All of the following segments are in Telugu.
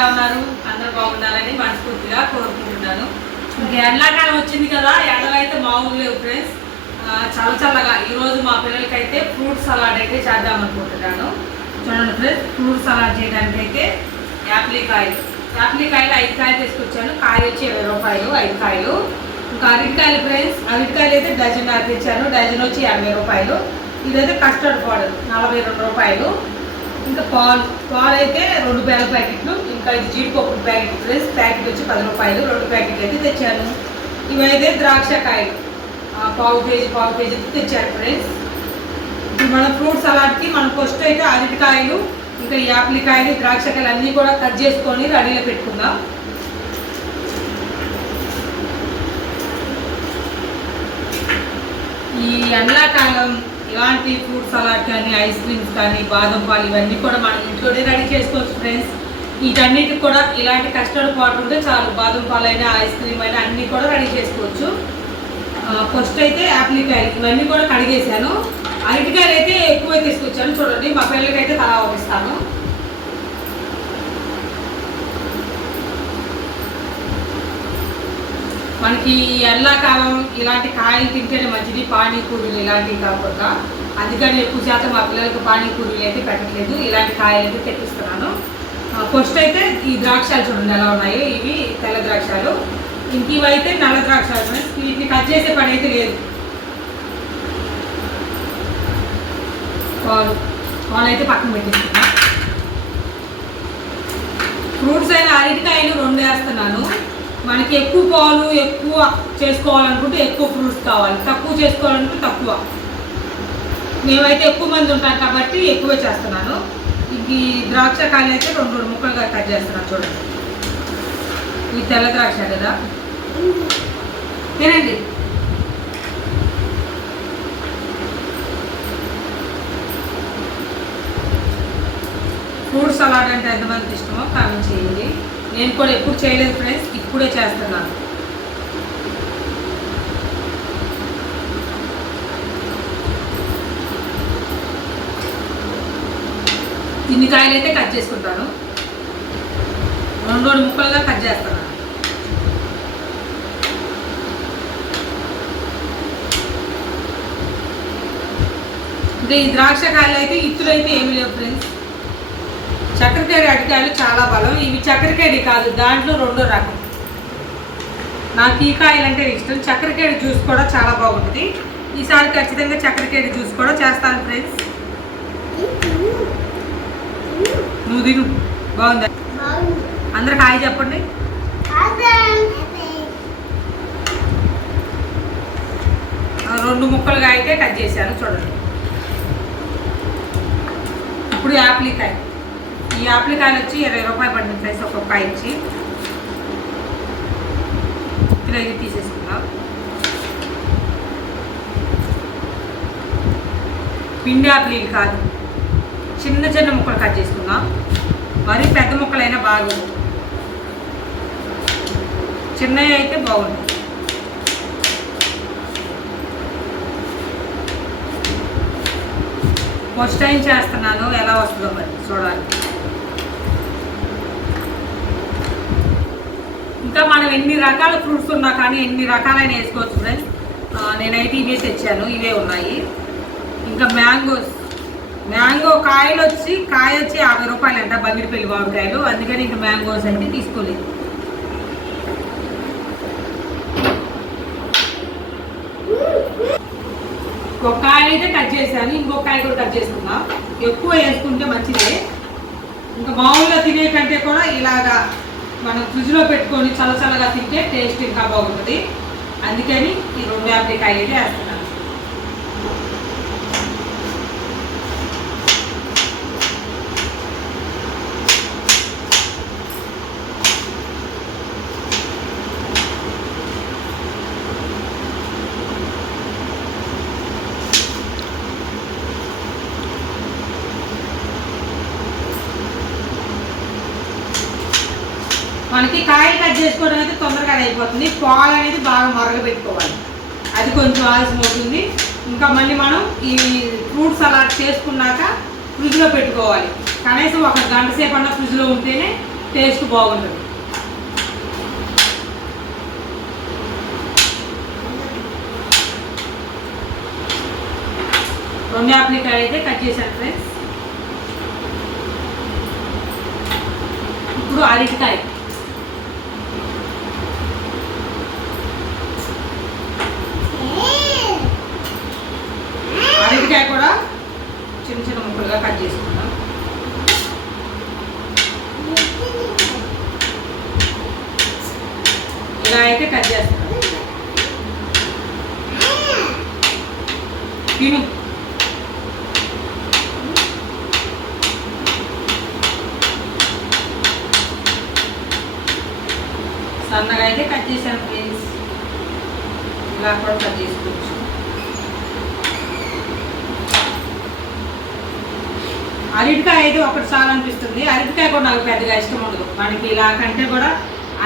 ఎలా ఉన్నారు? అందరూ బాగున్నారని మనస్ఫూర్తిగా కోరుకుంటున్నాను. ఇంకా ఎండాకాలం వచ్చింది కదా, ఎండలు అయితే మామూలు లేవు ఫ్రెండ్స్. చాలా చల్లగా ఈరోజు మా పిల్లలకైతే ఫ్రూట్ సలాడ్ అయితే చేద్దాం అనుకుంటున్నాను. చూడండి ఫ్రెండ్స్, ఫ్రూట్ సలాడ్ చేయడానికి అయితే యాపిల్ కాయలు 5 కాయలు తీసుకొచ్చాను. కాయ వచ్చి 20 రూపాయలు 5 కాయలు. ఇంకా అరటికాయలు ఫ్రెండ్స్, అరటికాయలు అయితే డజన్ తెచ్చాను. డజన్ వచ్చి 50 రూపాయలు. ఇదైతే కస్టర్డ్ పౌడర్ 42 రూపాయలు. ఇంకా పాలు అయితే 2 బేల ప్యాకెట్లు. ఇంకా ఇది జీడిపప్పు ప్యాకెట్ ఫ్రెండ్స్, ప్యాకెట్ వచ్చి 10 రూపాయలు. 2 ప్యాకెట్లు అయితే తెచ్చాను. ఇవైతే ద్రాక్ష కాయలు పావు కేజీ తెచ్చారు ఫ్రెండ్స్. ఇప్పుడు మనం ఫ్రూట్ సలాడ్కి మనం ఫస్ట్ అయితే అరటికాయలు, ఇంకా యాపిల్ కాయలు, ద్రాక్ష కాయలు అన్నీ కూడా కట్ చేసుకొని రెడీలో పెట్టుకుందాం. ఈ ఎండాకాలం ఇలాంటి ఫ్రూట్ సలాడ్ కానీ, ఐస్ క్రీమ్స్ కానీ, బాదం పాలు ఇవన్నీ కూడా మనం ఇంట్లోనే రెడీ చేసుకోవచ్చు ఫ్రెండ్స్. వీటన్నిటికి కూడా ఇలాంటి కస్టర్డ్ పౌడర్ ఉంటే చాలు. బాదం పాలు అయినా, ఐస్ క్రీమ్ అయినా అన్నీ కూడా రెడీ చేసుకోవచ్చు. ఫస్ట్ అయితే యాపిల్ కాయలు ఇవన్నీ కూడా కడిగేసాను. అరటికాయలు అయితే ఎక్కువ తీసుకొచ్చాను. చూడండి, మా పిల్లలకైతే తలా పంపిస్తాను. మనకి ఎండాకాలం ఇలాంటి కాయలు తింటేనే మంచిది, పానీపూరీలు ఇలాంటివి కాకుండా. అందుకని ఎక్కువ శాతం మా పిల్లలకు పానీపూరీలు అయితే పెట్టట్లేదు, ఇలాంటి కాయలు అయితే తెప్పిస్తున్నాను. ఫస్ట్ అయితే ఈ ద్రాక్షాలు చూడండి ఎలా ఉన్నాయో. ఇవి తెల్ల ద్రాక్షాలు, ఇంక ఇవైతే నల్ల ద్రాక్షాలు. వీటిని కట్ చేసే పని అయితే లేదు. పాలు అయితే పక్కన పెట్టిస్తున్నా. ఫ్రూట్స్ అయిన అరటికాయలు 2 వేస్తున్నాను. మనకి ఎక్కువ పాలు ఎక్కువ చేసుకోవాలనుకుంటే ఎక్కువ ఫ్రూట్స్ కావాలి, తక్కువ చేసుకోవాలనుకుంటే తక్కువ. మేమైతే ఎక్కువ మంది ఉంటాం కాబట్టి ఎక్కువే చేస్తున్నాను. ఈ ద్రాక్ష కాయలు అయితే 2 ముక్కలుగా కట్ చేస్తున్నాను. చూడండి, ఇది తెల్ల ద్రాక్ష కదా, తినండి. ఫ్రూట్ సలాడ్ అంటే ఎంతమందికి ఇష్టమో కామెంట్ చేయండి. నేను కూడా ఎప్పుడు చేయలేదు ఫ్రెండ్స్, ఇప్పుడే చేస్తున్నాను. ఇన్ని కాయలు అయితే కట్ చేసుకుంటాను. 2 ముక్కలుగా కట్ చేస్తున్నాను. ఇంకా ఈ ద్రాక్ష కాయలు అయితే ఇత్తులు అయితే ఏమి లేవు ఫ్రెండ్స్. చక్కెరకేడి అరటికాయలు చాలా బలం. ఇవి చక్కెరకేడి కాదు, దాంట్లో 2వ రకం. నాకు ఈ కాయలు అంటే ఇష్టం. చక్కెరకేడి జ్యూస్ కూడా చాలా బాగుంటుంది. ఈసారి ఖచ్చితంగా చక్కెరకేడి జ్యూస్ కూడా చేస్తాను ఫ్రెండ్స్. నువ్వు తిను, బాగుందా? అందరికి హాయ్ చెప్పండి. 2 ముక్కలుగా అయితే కట్ చేశాను. చూడండి, ఇప్పుడు యాపిల్ కాయ. ఈ యాపిల్ కాయలు వచ్చి 20 రూపాయలు పడింది ఫ్రెండ్స్, ఒక్కొక్క కాయ ఇచ్చి. ఇలా ఇది తీసేసుకుందాం. పిండి యాపిల్ కాదు, చిన్న చిన్న ముక్కలు కట్ చేసుకుందాం. మరీ పెద్ద ముక్కలైనా బాగుంది, చిన్నవి అయితే బాగుంది. ఫస్ట్ టైం చేస్తున్నాను, ఎలా వస్తుందో మరి చూడాలి. ఇంకా మనం ఎన్ని రకాల ఫ్రూట్స్ ఉన్నా కానీ ఎన్ని రకాలైన వేసుకోవచ్చు ఫ్రెండ్స్. నేనైతే ఇవే తెచ్చాను, ఇవే ఉన్నాయి. ఇంకా మ్యాంగో కాయ వచ్చి 50 రూపాయలు అంట, బంగిడిపల్లి మామిడికాయలు. అందుకని ఇంకా మ్యాంగోస్ అయితే తీసుకోలేదు. ఒక కాయ అయితే కట్ చేశాను, ఇంకొక కాయ కూడా కట్ చేసుకుందాం. ఎక్కువ వేసుకుంటే మంచిదే. ఇంకా మామూలుగా తినే కంటే కూడా ఇలాగా మనం ఫ్రిడ్జ్లో పెట్టుకొని చల్లగా తింటే టేస్ట్ ఇంకా బాగుంటుంది. అందుకని ఈ 2 యాపిల్ కాయలు అయితే వేస్తున్నాను. మనకి కాయలు కట్ చేసుకోవడం అయితే తొందరగా అయిపోతుంది. పాలు అనేది బాగా మరగబెట్టుకోవాలి, అది కొంచెం ఆలస్యం అవుతుంది. ఇంకా మళ్ళీ మనం ఈ ఫ్రూట్ సలాడ్ చేసుకున్నాక ఫ్రిడ్జ్లో పెట్టుకోవాలి. కనీసం 1 గంట సేపు అన్న ఫ్రిడ్జ్లో ఉంటేనే టేస్ట్ బాగుంటుంది. రెండు యాప్లికాయ అయితే కట్ చేశాను ఫ్రెండ్స్. ఇప్పుడు అరటికాయ, అరటికాయ కూడా చిన్న చిన్న ముక్కలుగా కట్ చేసుకుందాం. ఇలా అయితే కట్ చేస్తాను. తిను. సన్నగా అయితే కట్ చేశాను ఫ్రెండ్స్. ఇలా కూడా కట్ చేసుకోవచ్చు. అరటికాయ అయితే ఒకటి చాలా అనిపిస్తుంది. అరటికాయ కూడా నాకు పెద్దగా ఇష్టం ఉండదు. మనకి ఇలా కంటే కూడా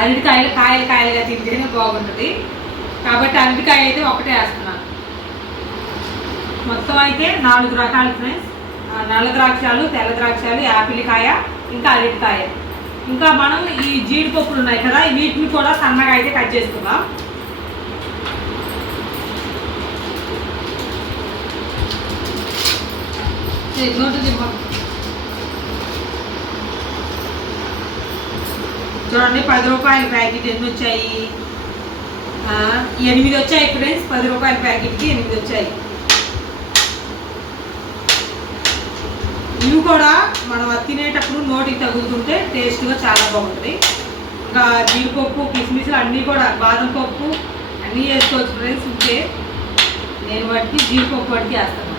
అరటికాయలు కాయలు కాయలుగా తింటేనే బాగుంటుంది. కాబట్టి అరటికాయ అయితే ఒకటే వేస్తున్నాను. మొత్తం అయితే 4 రకాలు ఫ్రెండ్స్. నల్ల ద్రాక్షాలు, తెల్ల ద్రాక్షాలు, యాపిల్ కాయ, ఇంకా అరటికాయ. ఇంకా మనం ఈ జీడిపప్పులు ఉన్నాయి కదా, వీటిని కూడా సన్నగా అయితే కట్ చేసుకుందాం. చూడండి 10 రూపాయల ప్యాకెట్ ఎన్ని వచ్చాయి? 8 వచ్చాయి ఫ్రెండ్స్. 10 రూపాయల ప్యాకెట్కి 8 వచ్చాయి. ఇవి కూడా మనం తినేటప్పుడు నోటికి తగులుతుంటే టేస్ట్గా చాలా బాగుంటుంది. ఇంకా జీడిపప్పు, కిస్మిస్లు అన్నీ కూడా, బాదం పప్పు అన్నీ వేసుకోవచ్చు ఫ్రెండ్స్. ఇంకే నేను వాటికి జీడిపప్పు వాటికి వేస్తాను.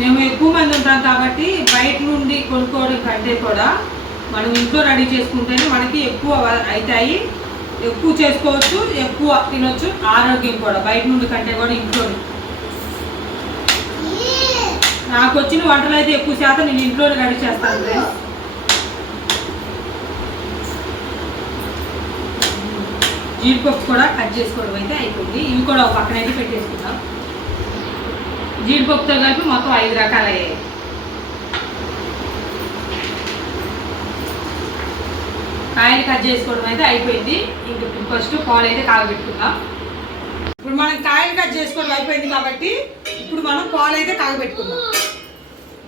మేము ఎక్కువ మంది ఉంటాం కాబట్టి బయట నుండి కొనుక్కోవడం కంటే కూడా మనం ఇంట్లో రెడీ చేసుకుంటేనే మనకి ఎక్కువ అవుతాయి, ఎక్కువ చేసుకోవచ్చు, ఎక్కువ తినొచ్చు. ఆరోగ్యం కూడా బయట నుండి కంటే కూడా ఇంట్లోనే. నాకు వచ్చిన వంటలు అయితే ఎక్కువ శాతం నేను ఇంట్లోనే రెడీ చేస్తాను. జీడిపప్పు కూడా కట్ చేసుకోవడం అయితే అయిపోయింది. ఇవి కూడా ఒక పక్కన అయితే పెట్టేసుకుందాం. జీడిపప్పుతో కలిపి మొత్తం 5 రకాలు అయ్యాయి. కాయలు కట్ చేసుకోవడం అయితే అయిపోయింది. ఇంక ఫస్ట్ పాలు అయితే కాగబెట్టుకుందాం. ఇప్పుడు మనం కాయలు కట్ చేసుకోవడం అయిపోయింది కాబట్టి ఇప్పుడు మనం పాలు అయితే కాగబెట్టుకుందాం.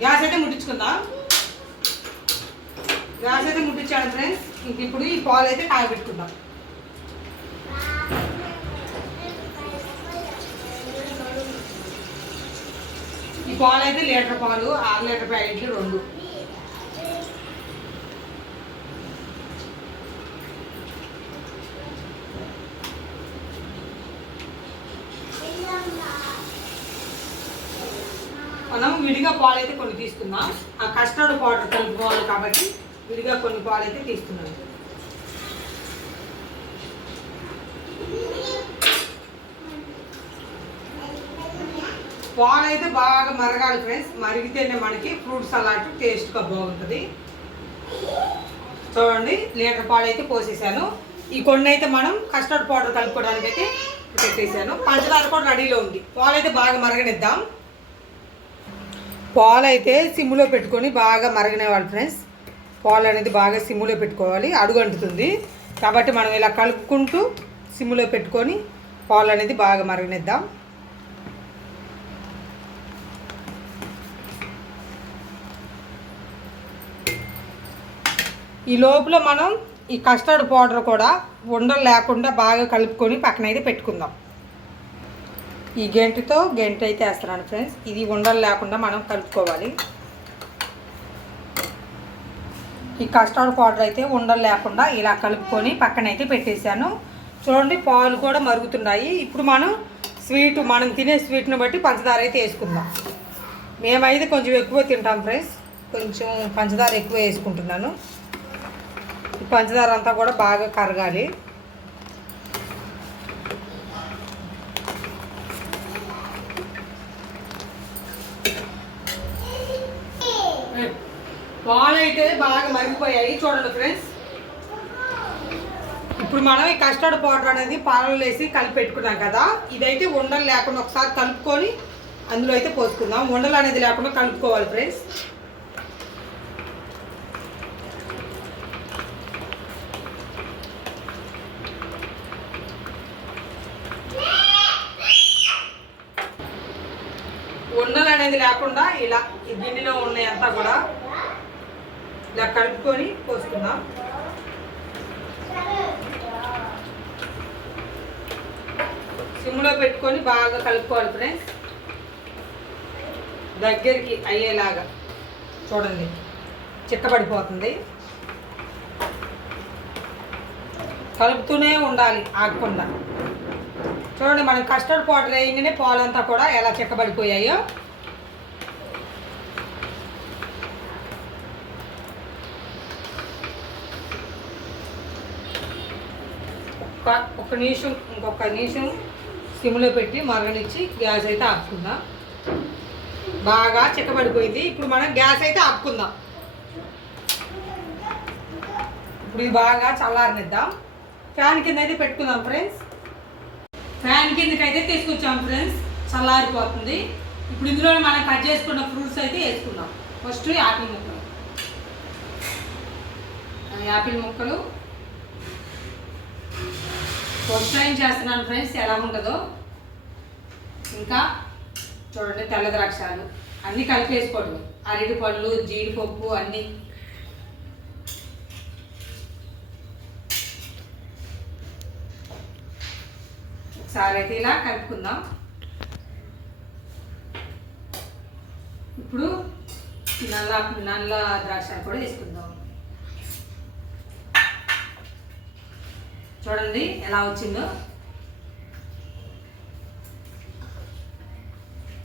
గ్యాస్ అయితే ముట్టించుకుందాం. గ్యాస్ అయితే ముట్టించాను ఫ్రెండ్స్. ఇంక ఇప్పుడు ఈ పాలు అయితే కాగబెట్టుకుందాం. ఈ పాలు అయితే లీటర్ పాలు, 6 లీటర్ ప్యాకెట్లు 2. మనం విడిగా పాలు అయితే కొన్ని తీసుకుందాం. ఆ కస్టర్డ్ పౌడర్ కలుపుకోవాలి కాబట్టి విడిగా కొన్ని పాలు అయితే తీసుకున్నాం. పాలు అయితే బాగా మరగాలి ఫ్రెండ్స్. మరిగితేనే మనకి ఫ్రూట్ సలాడ్ టేస్ట్గా బాగుంటుంది. చూడండి లీటర్ పాలు అయితే పోసేసాను. ఈ కొన్ని అయితే మనం కస్టర్డ్ పౌడర్ కలుపుకోవడానికి అయితే పెట్టేసాను. పంచదార కూడా రెడీలో ఉంది. పాలు అయితే బాగా మరగనిద్దాం. పాలు అయితే సిమ్లో పెట్టుకొని బాగా మరగనివ్వాలి ఫ్రెండ్స్. పాలు అనేది బాగా సిమ్లో పెట్టుకోవాలి, అడుగు అంటుతుంది. కాబట్టి మనం ఇలా కలుపుకుంటూ సిమ్లో పెట్టుకొని పాలు అనేది బాగా మరగనిద్దాం. ఈ లోపల మనం ఈ కస్టర్డ్ పౌడర్ కూడా ఉండలు లేకుండా బాగా కలుపుకొని పక్కన అయితే పెట్టుకుందాం. ఈ గంట అయితే వేస్తున్నాను ఫ్రెండ్స్. ఇది ఉండలు లేకుండా మనం కలుపుకోవాలి. ఈ కస్టర్డ్ పౌడర్ అయితే ఉండలు లేకుండా ఇలా కలుపుకొని పక్కన అయితే పెట్టేశాను. చూడండి పాలు కూడా మరుగుతున్నాయి. ఇప్పుడు మనం తినే స్వీట్ని బట్టి పంచదార అయితే వేసుకుందాం. మేమైతే కొంచెం ఎక్కువ తింటాం ఫ్రెండ్స్. కొంచెం పంచదార ఎక్కువ వేసుకుంటున్నాను. పంచదార అంతా కూడా బాగా కరగాలి. పాలు అయితే బాగా మరిగిపోయాయి చూడండి ఫ్రెండ్స్. ఇప్పుడు మనం ఈ కస్టర్డ్ పౌడర్ అనేది పాలలో వేసి కలిపి పెట్టుకున్నాం కదా, ఇదైతే ఉండలు లేకుండా ఒకసారి కలుపుకొని అందులో అయితే పోసుకుందాం. ఉండలు అనేది లేకుండా కలుపుకోవాలి ఫ్రెండ్స్. ఉండలు అనేది లేకుండా ఇలా ఈ గిన్నెలో ఉన్నాయంతా కూడా ఇలా కలుపుకొని పోసుకుందాం. సిమ్లో పెట్టుకొని బాగా కలుపుకోవాలి ఫ్రెండ్స్, దగ్గరికి అయ్యేలాగా. చూడండి చిక్కబడిపోతుంది, కలుపుతూనే ఉండాలి ఆగకుండా. చూడండి మనం కస్టర్డ్ పౌడర్ వేయగానే పాలంతా కూడా ఎలా చిక్కబడిపోయాయో. ఒక నిమిషం, ఇంకొక నిమిషం సిమ్లో పెట్టి మరగనిచ్చి గ్యాస్ అయితే ఆపుకుందాం. బాగా చిక్కబడిపోయింది. ఇప్పుడు మనం గ్యాస్ అయితే ఆపుకుందాం. ఇప్పుడు ఇది బాగా చల్లారనిద్దాం. ఫ్యాన్ కింద అయితే పెట్టుకుందాం ఫ్రెండ్స్. ఫ్యాన్ కిందకి అయితే తీసుకొచ్చాం ఫ్రెండ్స్, చల్లారిపోతుంది. ఇప్పుడు ఇందులో మనం కట్ చేసుకున్న ఫ్రూట్స్ అయితే వేసుకుందాం. ఫస్ట్ యాపిల్ ముక్కలు ఫస్ట్ టైం చేస్తున్నాను ఫ్రెండ్స్, ఎలా ఉంటుందో. ఇంకా చూడండి తెల్ల ద్రాక్షాలు అన్నీ కలిపి వేసుకోవడం, అరటి పళ్ళు, జీడిపప్పు అన్నీ. ఒకసారి అయితే ఇలా కలుపుకుందాం. ఇప్పుడు నల్ల ద్రాక్షాలు కూడా వేసుకుందాం. చూడండి ఎలా వచ్చిందో.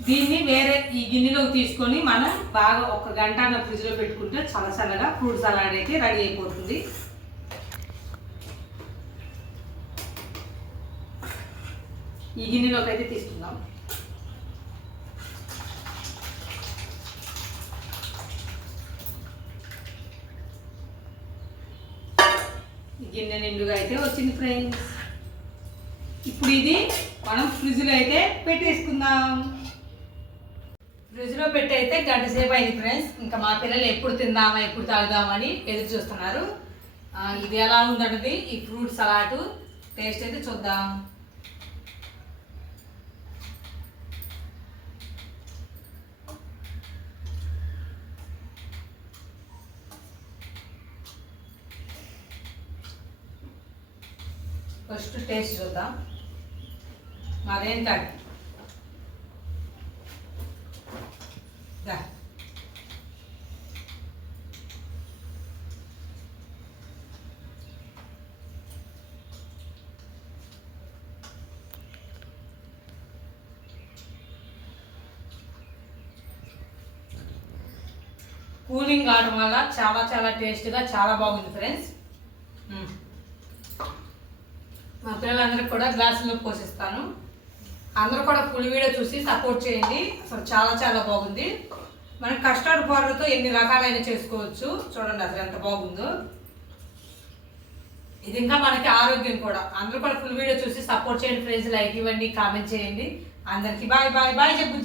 దీన్ని వేరే ఈ గిన్నెలోకి తీసుకొని మనం బాగా 1 గంట ఫ్రిడ్జ్లో పెట్టుకుంటే చల్లగా ఫ్రూట్ సలాడ్ అయితే రెడీ అయిపోతుంది. ఈ గిన్నెలోకి అయితే తీసుకుందాం. ఈ గిన్నె నిండుగా అయితే వచ్చింది ఫ్రెండ్స్. ఇప్పుడు ఇది మనం ఫ్రిడ్జ్లో అయితే పెట్టేసుకుందాం. ఫ్రిడ్జ్లో పెట్టి అయితే గంట సేపు అయింది ఫ్రెండ్స్. ఇంకా మా పిల్లలు ఎప్పుడు తిందామా ఎప్పుడు తాగుదామని ఎదురు చూస్తున్నారు. ఇది ఎలా ఉందన్నది ఈ ఫ్రూట్ సలాడ్ టేస్ట్ అయితే చూద్దాం. ఫస్ట్ టేస్ట్ చూద్దాం. మరేం కాదు కూలింగ్ కావడం వల్ల చాలా టేస్ట్గా చాలా బాగుంది ఫ్రెండ్స్. మా పిల్లలందరికీ కూడా గ్లాసులో పోసిస్తాను. అందరూ కూడా ఫుల్ వీడియో చూసి సపోర్ట్ చేయండి. అసలు చాలా బాగుంది. మనం కస్టర్డ్ పౌడర్తో ఎన్ని రకాలైన చేసుకోవచ్చు. చూడండి అసలు ఎంత బాగుందో. ఇది ఇంకా మనకి ఆరోగ్యం కూడా. అందరూ కూడా ఫుల్ వీడియో చూసి సపోర్ట్ చేయండి ఫ్రెండ్స్. లైక్ ఇవ్వండి, కామెంట్ చేయండి. అందరికి బాయ్ చెప్పు.